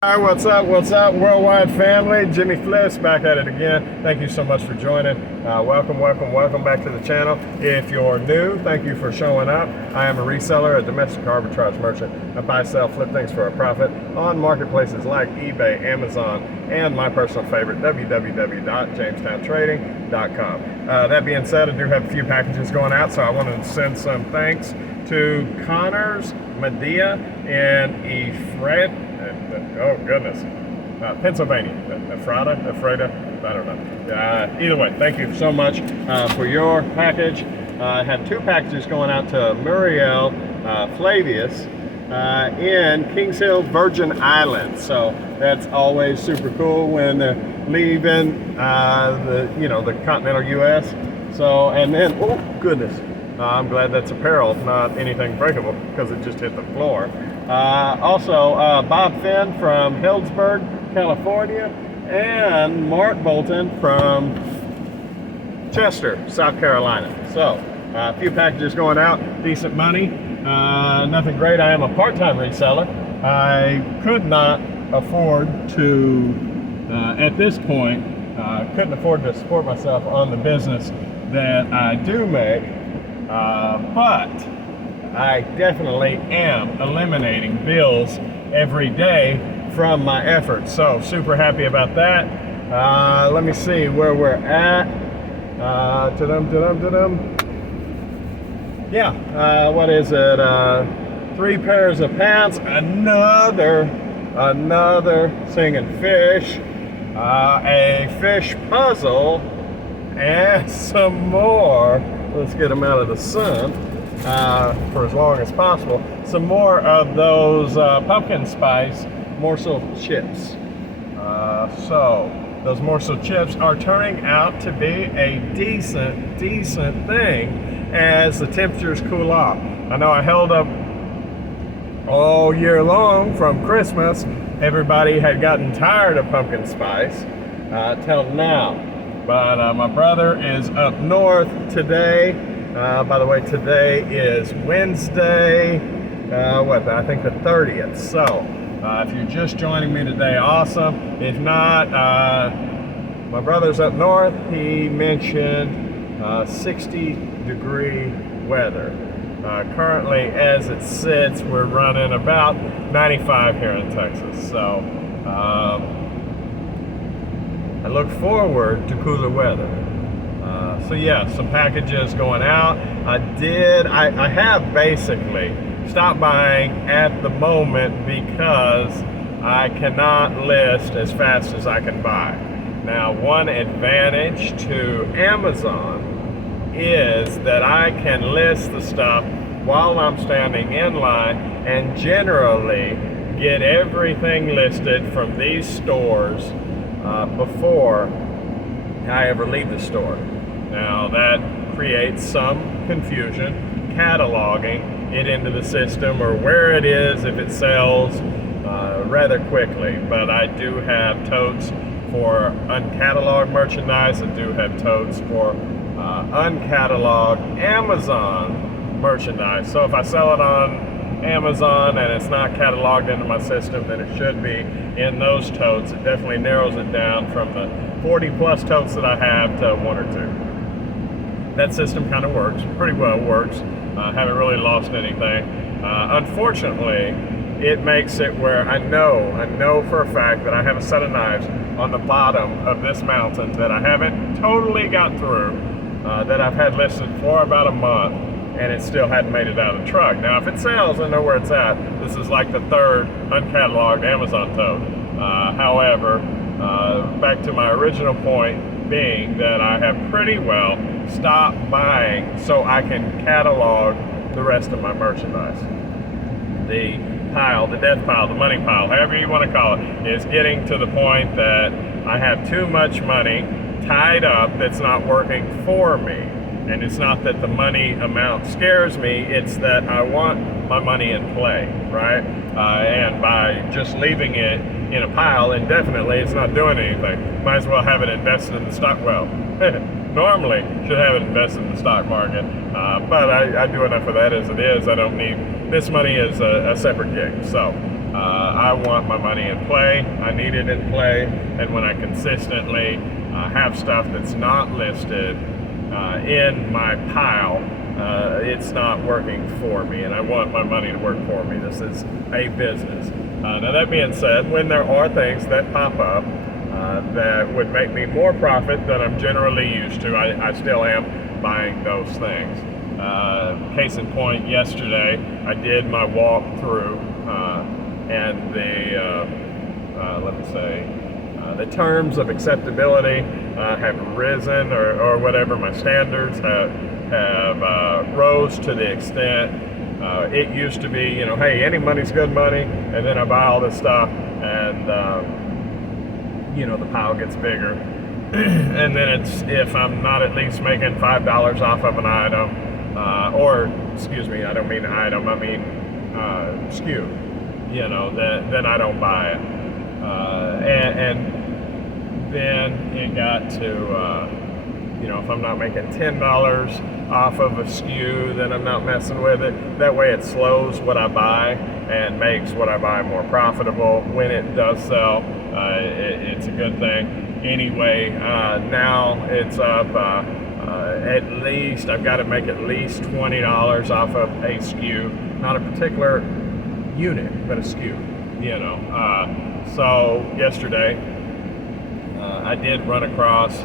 Hi, what's up, worldwide family? Jimmy Flips back at it again. Thank you so much for joining. Welcome back to the channel. If you're new, thank you for showing up. I am a reseller, a domestic arbitrage merchant. I buy, sell, flip things for a profit on marketplaces like eBay, Amazon, and my personal favorite, www.jamestowntrading.com. That being said, I do have a few packages going out, so I want to send some thanks to Connors, Medea, and oh goodness, Pennsylvania, Ephrata, I don't know. Either way, thank you so much for your package. I had two packages going out to Muriel Flavius in Kings Hill, Virgin Islands. So that's always super cool when they're leaving the continental U.S. So, and then, oh goodness, I'm glad that's apparel, not anything breakable, because it just hit the floor. Also, Bob Finn from Healdsburg, California, and Mark Bolton from Chester, South Carolina. So, a few packages going out, decent money, nothing great. I am a part-time reseller. I could not afford to, at this point, couldn't afford to support myself on the business that I do make. But I definitely am eliminating bills every day from my efforts. So super happy about that. Let me see where we're at. Yeah, what is it? 3 pairs of pants, another singing fish, a fish puzzle, and some more. Let's get them out of the sun for as long as possible. Some more of those pumpkin spice morsel chips. So those morsel chips are turning out to be a decent thing as the temperatures cool off. I know I held up all year long from Christmas. Everybody had gotten tired of pumpkin spice till now. But my brother is up north today. By the way, today is Wednesday, I think the 30th. So, if you're just joining me today, awesome. If not, my brother's up north. He mentioned 60-degree weather. Currently, as it sits, we're running about 95 here in Texas. So, I look forward to cooler weather. So yeah, some packages going out. I have basically stopped buying at the moment because I cannot list as fast as I can buy. Now, one advantage to Amazon is that I can list the stuff while I'm standing in line and generally get everything listed from these stores before I ever leave the store. Now that creates some confusion, cataloging it into the system or where it is if it sells rather quickly. But I do have totes for uncatalogued merchandise. I do have totes for uncatalogued Amazon merchandise. So if I sell it on Amazon and it's not cataloged into my system, then it should be in those totes. It definitely narrows it down from the 40 plus totes that I have to 1 or 2. That system kind of works, pretty well works. Haven't really lost anything. Unfortunately, it makes it where I know for a fact that I have a set of knives on the bottom of this mountain that I haven't totally got through, that I've had listed for about a month, and it still hadn't made it out of the truck. Now, if it sells, I know where it's at. This is like the 3rd uncatalogued Amazon tote. However, back to my original point being that I have pretty well stopped buying so I can catalog the rest of my merchandise. The pile, the death pile, the money pile, however you want to call it, is getting to the point that I have too much money tied up that's not working for me. And it's not that the money amount scares me, it's that I want my money in play, right? And by just leaving it in a pile indefinitely, it's not doing anything. Might as well have it invested in the stock. Well, normally should have it invested in the stock market, but I do enough of that as it is. I don't need, this money is a separate gig. So I want my money in play. I need it in play, and when I consistently have stuff that's not listed in my pile, it's not working for me, and I want my money to work for me. This is a business. Now that being said, when there are things that pop up that would make me more profit than I'm generally used to, I still am buying those things. Case in point, yesterday I did my walkthrough, and the terms of acceptability have risen, or whatever. My standards have rose to the extent it used to be, hey, any money's good money, and then I buy all this stuff, and the pile gets bigger. And then it's, if I'm not at least making $5 off of an item, or excuse me, I don't mean item, I mean SKU, then I don't buy it. And then it got to, if I'm not making $10 off of a SKU, then I'm not messing with it. That way it slows what I buy and makes what I buy more profitable. When it does sell, it's a good thing. Anyway, now it's up, at least, I've got to make at least $20 off of a SKU, not a particular unit, but a SKU, So yesterday, I did run across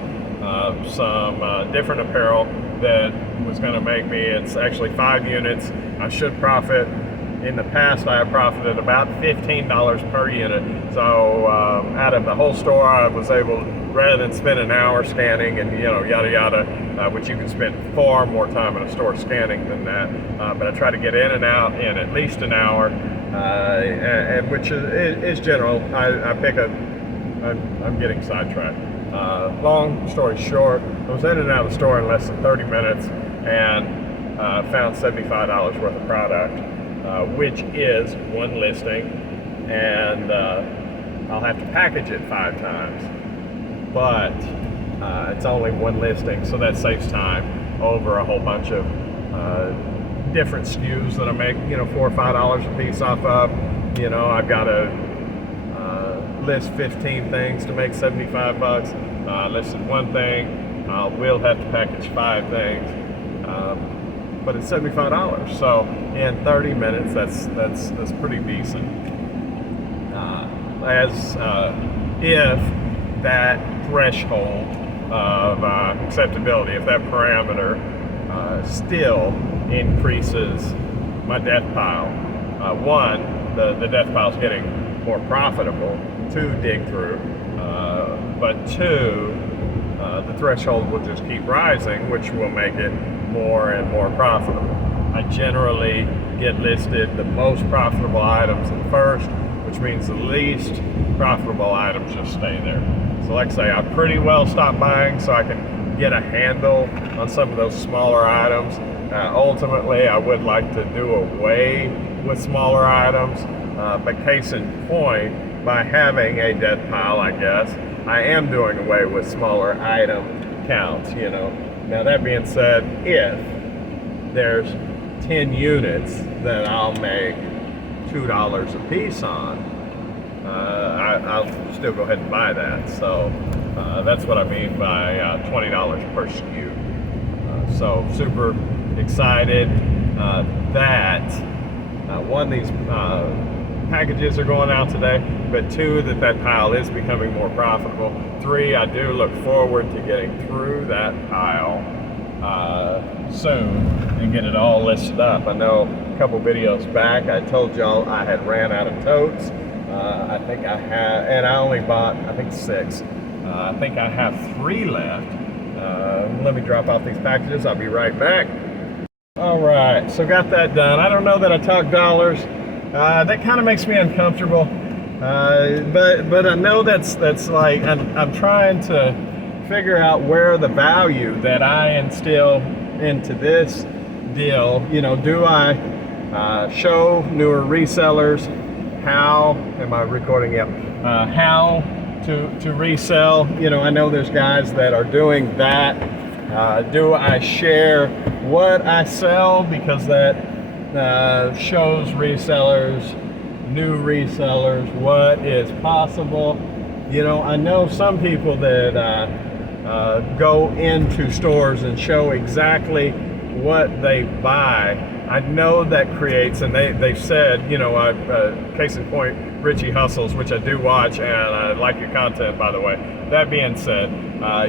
some different apparel that was going to make me, it's actually 5 units. I should profit. In the past, I have profited about $15 per unit. So out of the whole store, I was able, rather than spend an hour scanning and yada yada, which you can spend far more time in a store scanning than that. But I try to get in and out in at least an hour, and which is general. I'm getting sidetracked. Long story short, I was in and out of the store in less than 30 minutes and found $75 worth of product, which is one listing, and I'll have to package it 5 times, but it's only one listing, so that saves time over a whole bunch of different SKUs that I make, $4 or $5 a piece off of. I've got to list 15 things to make 75 bucks. Listed one thing, we'll have to package 5 things, but it's $75. So in 30 minutes, that's pretty decent. If that threshold of acceptability, if that parameter still increases my death pile, one, the death pile is getting more profitable to dig through, but 2, the threshold will just keep rising, which will make it more and more profitable. I generally get listed the most profitable items at first, which means the least profitable items just stay there. So like I say, I pretty well stopped buying so I can get a handle on some of those smaller items. Ultimately, I would like to do away with smaller items, but case in point, by having a death pile, I guess, I am doing away with smaller item counts, Now that being said, if there's 10 units that I'll make $2 a piece on, I'll still go ahead and buy that. So that's what I mean by $20 per SKU. So super excited that one, these packages are going out today, but 2, that pile is becoming more profitable. 3, I do look forward to getting through that pile soon and get it all listed up. I know a couple videos back I told y'all I had ran out of totes. I think I have, and I only bought, I think 6. I think I have 3 left. Let me drop off these packages. I'll be right back. All right, so got that done. I don't know that I talk dollars. That kind of makes me uncomfortable, but I know that's like I'm trying to figure out where the value that I instill into this deal. Do I show newer resellers how? Am I recording? Yep. How to resell? I know there's guys that are doing that. Do I share what I sell, because that shows resellers new resellers, what is possible. You know, I know some people that go into stores and show exactly what they buy. I know that creates, and they've said, you know, case in point, Richie Hustles, which I do watch, and I like your content, by the way. That being said,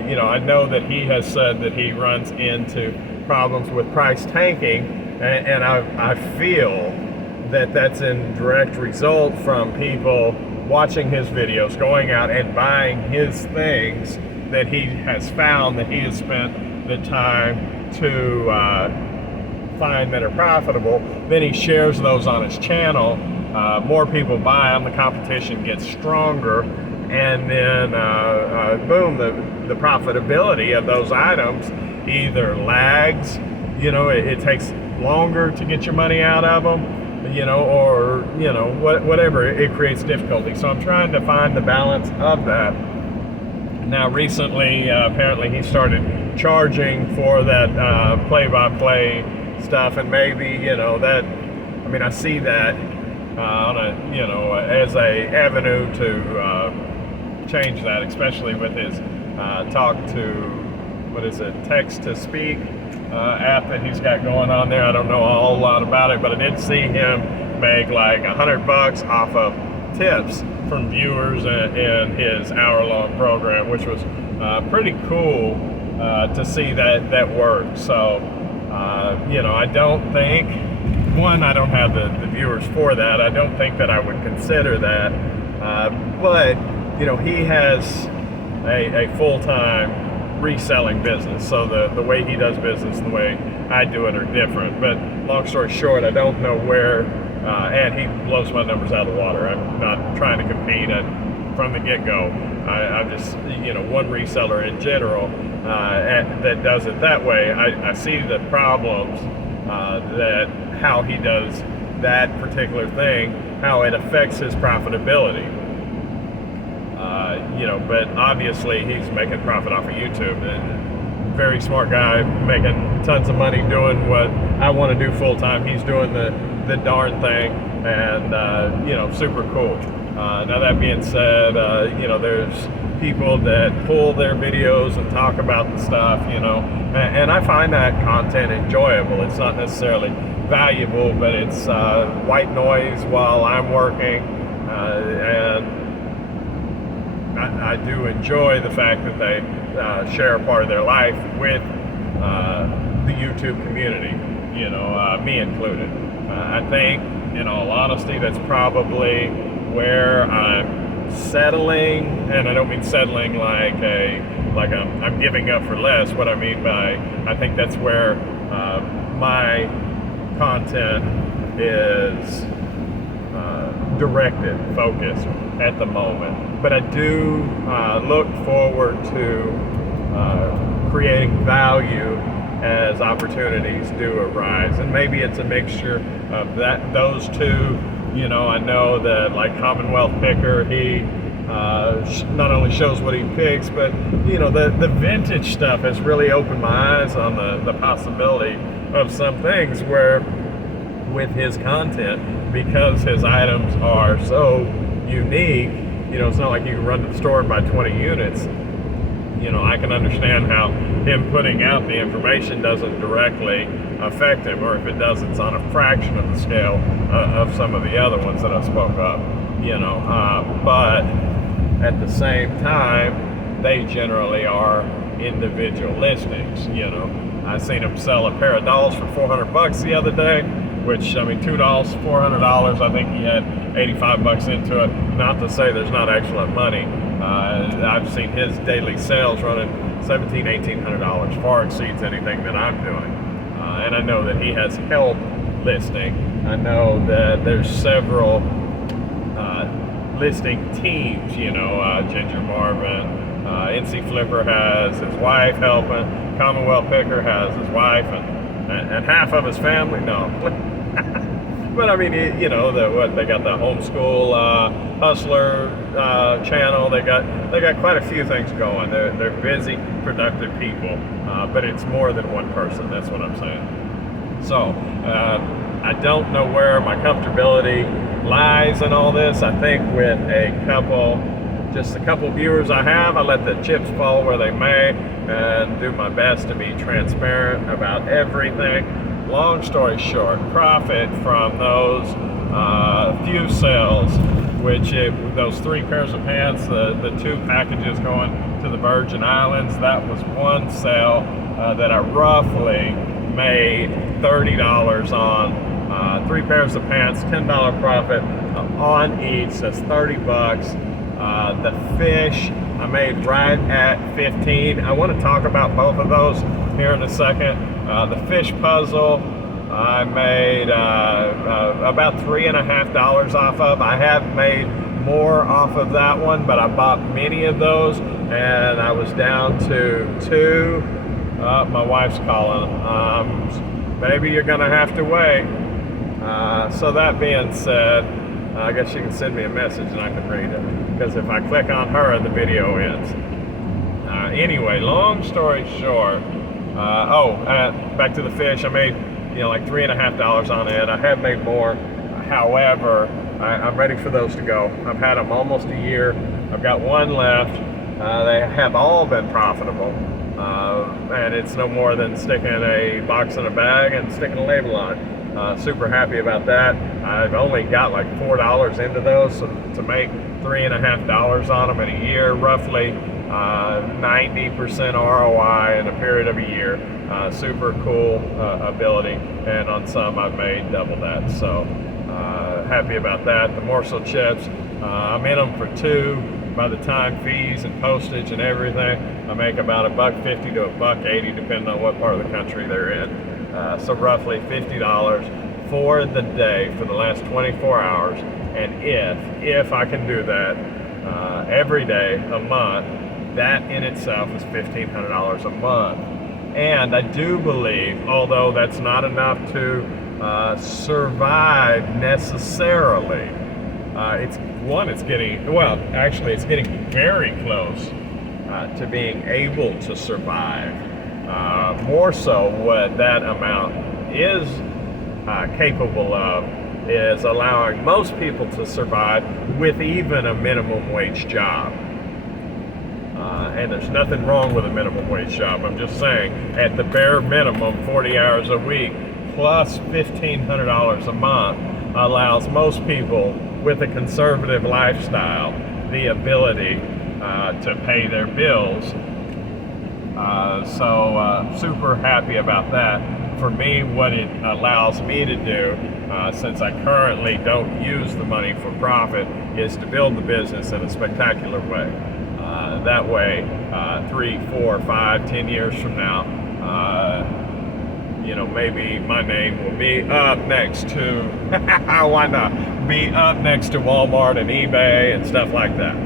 you know, I know that he has said that he runs into problems with price tanking, and I feel that that's in direct result from people watching his videos, going out and buying his things that he has found, that he has spent the time to find that are profitable. Then he shares those on his channel. More people buy them, the competition gets stronger, and then boom, the profitability of those items either lags, you know, it takes longer to get your money out of them, you know, or, you know, whatever, it creates difficulty. So I'm trying to find the balance of that. Now recently, apparently he started charging for that play-by-play stuff, and maybe, you know, that, I mean, I see that on a, you know, as a avenue to change that, especially with his talk to, what is it, text to speak app that he's got going on there. I don't know a whole lot about it, but I did see him make like $100 off of tips from viewers in his hour-long program, which was pretty cool to see that work. So, you know, I don't think, one, I don't have the viewers for that. I don't think that I would consider that. But, you know, he has a full-time reselling business. So the way he does business and the way I do it are different. But long story short, I don't know where, and he blows my numbers out of the water. I'm not trying to compete from the get-go. I'm just, you know, one reseller in general that does it that way. I see the problems that how he does that particular thing, how it affects his profitability. You know, but obviously he's making profit off of YouTube. And very smart guy, making tons of money doing what I want to do full time. He's doing the darn thing, and you know, super cool. Now that being said, you know, there's people that pull their videos and talk about the stuff, you know, and I find that content enjoyable. It's not necessarily valuable, but it's white noise while I'm working, and I do enjoy the fact that they share a part of their life with the YouTube community, you know, me included. I think, in all honesty, that's probably where I'm settling, and I don't mean settling like I'm giving up for less. What I mean by, I think that's where my content is directed, focused at the moment. But I do look forward to creating value as opportunities do arise, and maybe it's a mixture of those two. You know, I know that like Commonwealth Picker, he not only shows what he picks, but you know, the vintage stuff has really opened my eyes on the possibility of some things where with his content, because his items are so unique, you know, it's not like you can run to the store and buy 20 units. You know, I can understand how him putting out the information doesn't directly affect him, or if it does, it's on a fraction of the scale of some of the other ones that I spoke of, you know, but at the same time, they generally are individual listings. You know, I seen him sell a pair of dolls for $400 the other day, which, I mean, $2, $400, I think he had 85 bucks into it. Not to say there's not actual money. I've seen his daily sales running $1,700, $1,800, far exceeds anything that I'm doing. And I know that he has help listing. I know that there's several listing teams, you know, Ginger Marvin, NC Flipper has his wife helping, Commonwealth Picker has his wife and half of his family, no. But I mean, you know, they got the homeschool hustler channel. They got quite a few things going. They're busy, productive people, but it's more than one person. That's what I'm saying. So I don't know where my comfortability lies in all this. I think with just a couple viewers I have, I let the chips fall where they may and do my best to be transparent about everything. Long story short, profit from those few sales, those 3 pairs of pants, the 2 packages going to the Virgin Islands, that was one sale that I roughly made $30 on. 3 pairs of pants, $10 profit on each. That's 30 bucks. The fish I made right at 15. I want to talk about both of those here in a second. The fish puzzle I made about $3.50 off of. I have made more off of that one, but I bought many of those and I was down to 2. My wife's calling. Baby, you're gonna have to wait. So that being said, I guess she can send me a message and I can read it, because if I click on her, the video ends. Anyway, long story short, back to the fish. I made like $3.50 on it. I have made more. However, I'm ready for those to go. I've had them almost a year. I've got one left. They have all been profitable. And it's no more than sticking a box in a bag and sticking a label on it. Super happy about that. I've only got like $4 into those, so to make $3.50 on them in a year, roughly 90% ROI in a period of a year. Super cool ability, and on some I've made double that. So happy about that. The morsel chips, I'm in them for 2. By the time fees and postage and everything, I make about $1.50 to $1.80, depending on what part of the country they're in. So roughly $50 for the day for the last 24 hours. And if I can do that every day, a month, that in itself is $1,500 a month. And I do believe, although that's not enough to survive necessarily, it's getting very close to being able to survive. More so, what that amount is capable of is allowing most people to survive with even a minimum wage job. And there's nothing wrong with a minimum wage job. I'm just saying, at the bare minimum, 40 hours a week plus $1,500 a month allows most people with a conservative lifestyle the ability to pay their bills. So super happy about that. For me, what it allows me to do, since I currently don't use the money for profit, is to build the business in a spectacular way. That way, 3, 4, 5, 10 years from now, maybe my name will be up next to, why not, be up next to Walmart and eBay and stuff like that.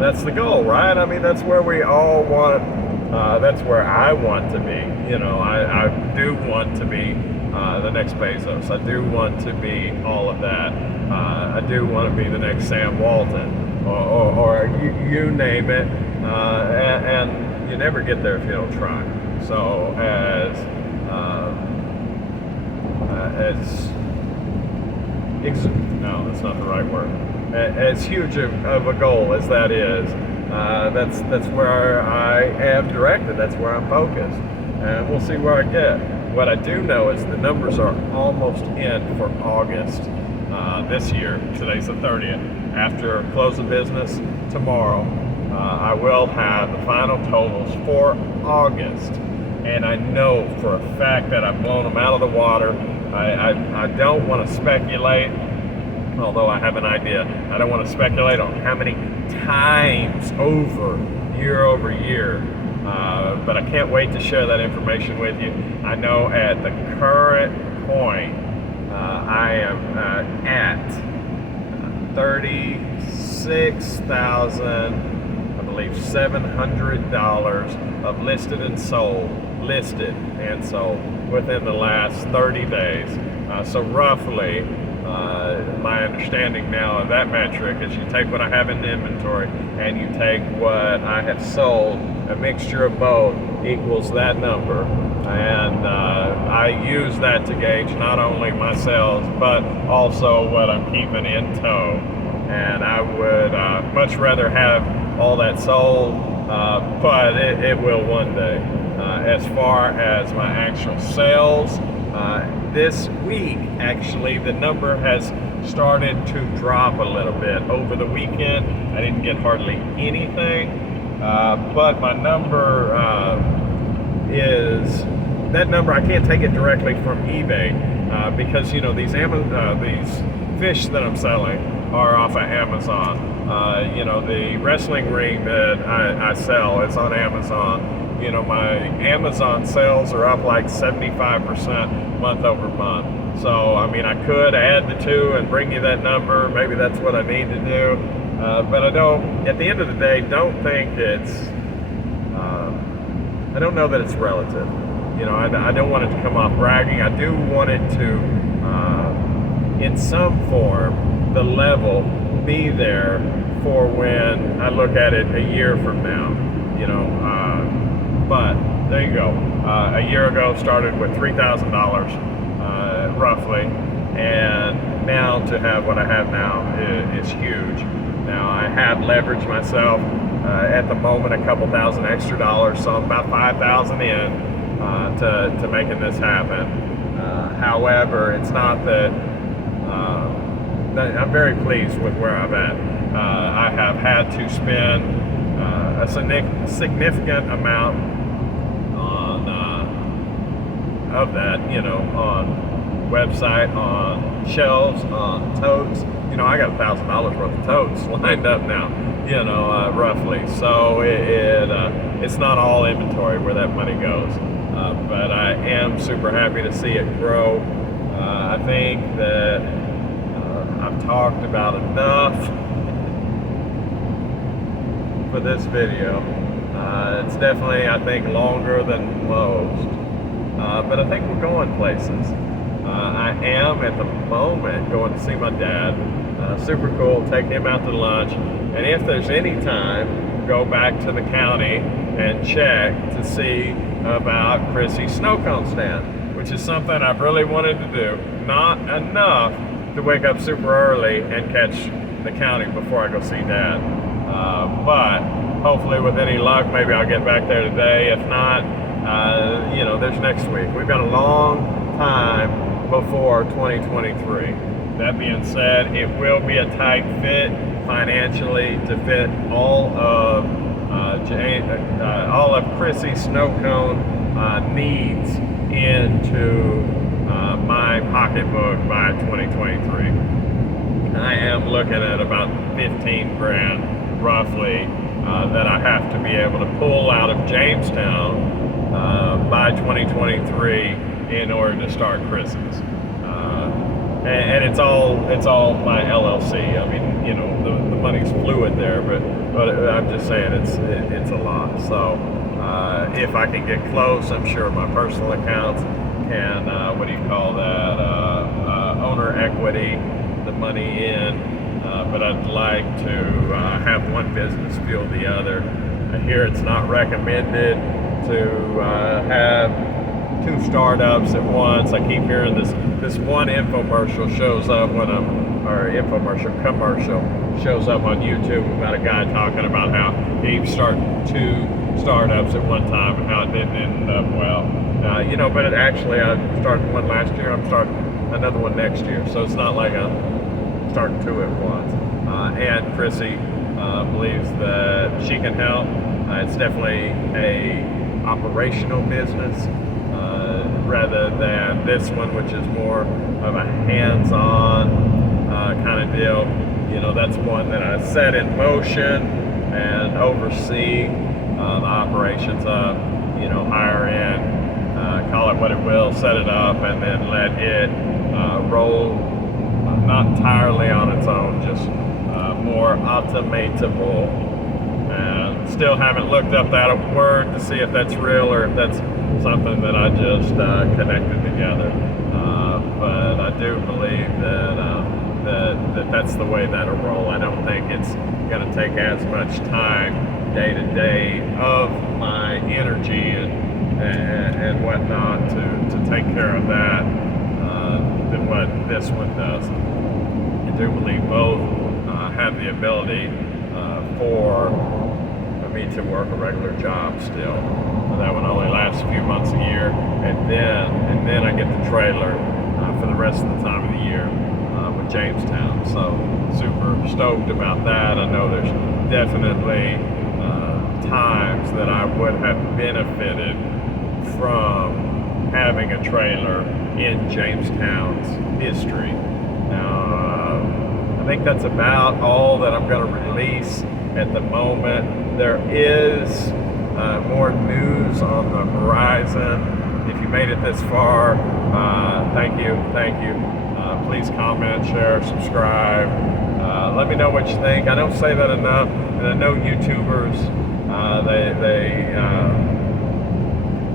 That's the goal, right? I mean, that's where we all want, that's where I want to be. I do want to be the next Bezos. I do want to be all of that. I do want to be the next Sam Walton, or you name it. And you never get there if you don't try. So no, that's not the right word. As huge of a goal as that is, that's where I am directed. That's where I'm focused, and we'll see where I get. What I do know is the numbers are almost in for August this year. Today's the 30th. After close of business tomorrow, I will have the final totals for August, and I know for a fact that I've blown them out of the water. I don't want to speculate, although I have an idea. I don't want to speculate on how many times over year, but I can't wait to share that information with you. I know at the current point, I am at 36,000, I believe, $700 of listed and sold within the last 30 days. So roughly, my understanding now of that metric is you take what I have in the inventory and you take what I have sold, a mixture of both equals that number. and I use that to gauge not only my sales but also what I'm keeping in tow. And I would much rather have all that sold, but it will one day. As far as my actual sales, this week actually the number has started to drop a little bit. Over the weekend I didn't get hardly anything, but my number is that number. I can't take it directly from eBay because you know these fish that I'm selling are off of Amazon. You know, the wrestling ring that I sell is on Amazon. You know, my Amazon sales are up like 75% month over month. So, I mean, I could add the two and bring you that number. Maybe that's what I need to do. But I don't, at the end of the day, don't think it's, I don't know that it's relative. You know, I don't want it to come off bragging. I do want it to, in some form, the level be there for when I look at it a year from now. You know, but there you go. A year ago started with $3,000 roughly, and now to have what I have now is huge. Now I have leveraged myself at the moment a couple thousand extra dollars, so I'm about 5,000 in to making this happen. However, it's not that I'm very pleased with where I'm at. I have had to spend a significant amount of that, you know, on website, on shelves, on totes. You know, I got $1,000 worth of totes lined up now, you know, roughly. So it's not all inventory where that money goes, but I am super happy to see it grow. I think that I've talked about enough for this video. It's definitely, I think, longer than most. But I think we're going places. I am at the moment going to see my dad. Super cool, take him out to lunch. And if there's any time, go back to the county and check to see about Chrissy's snow cone stand, which is something I've really wanted to do. Not enough to wake up super early and catch the county before I go see Dad. But hopefully with any luck, maybe I'll get back there today. If not, you know, there's next week. We've got a long time before 2023. That being said, it will be a tight fit financially to fit all of Chrissy's snow cone needs into my pocketbook by 2023. I am looking at about 15 grand roughly that I have to be able to pull out of Jamestown by 2023 in order to start Chrissy's. And it's all my LLC. I mean, you know, the money's fluid there, but I'm just saying it's a lot. So if I can get close, I'm sure my personal accounts can what do you call that? Owner equity, the money in. But I'd like to have one business fuel the other. I hear it's not recommended to have two startups at once. I keep hearing this one infomercial shows up commercial shows up on YouTube about a guy talking about how he started two startups at one time and how it didn't end up well. You know, but I started one last year. I'm starting another one next year. So it's not like I'm starting two at once. And Chrissy believes that she can help. It's definitely a operational business rather than this one, which is more of a hands-on kind of deal. You know, that's one that I set in motion and oversee the operations of, you know, hire in, call it what it will, set it up, and then let it roll, not entirely on its own, just more automatable. And still haven't looked up that word to see if that's real or if that's something that I just connected together. But I do believe that that's the way that'll roll. I don't think it's going to take as much time day to day of my energy and and whatnot to take care of that than what this one does. I do believe both have the ability for me to work a regular job still. That one only lasts a few months a year, and then I get the trailer for the rest of the time of the year with Jamestown. So super stoked about that. I know there's definitely times that I would have benefited from having a trailer in Jamestown's history. Now, I think that's about all that I'm going to release at the moment. There is more news on the horizon. If you made it this far, thank you. Please comment, share, subscribe. Let me know what you think. I don't say that enough, and I know YouTubers,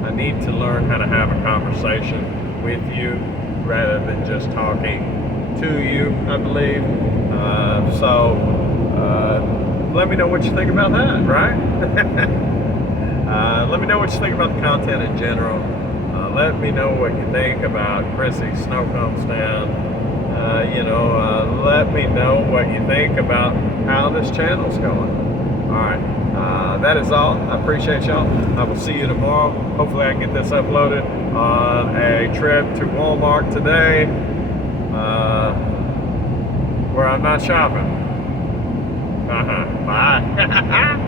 I need to learn how to have a conversation with you rather than just talking to you, I believe. Let me know what you think about that, right? Let me know what you think about the content in general. Let me know what you think about Chrissy's Snow Comes Down. Let me know what you think about how this channel's going. Alright, that is all. I appreciate y'all. I will see you tomorrow. Hopefully I can get this uploaded on a trip to Walmart today where I'm not shopping. Bye.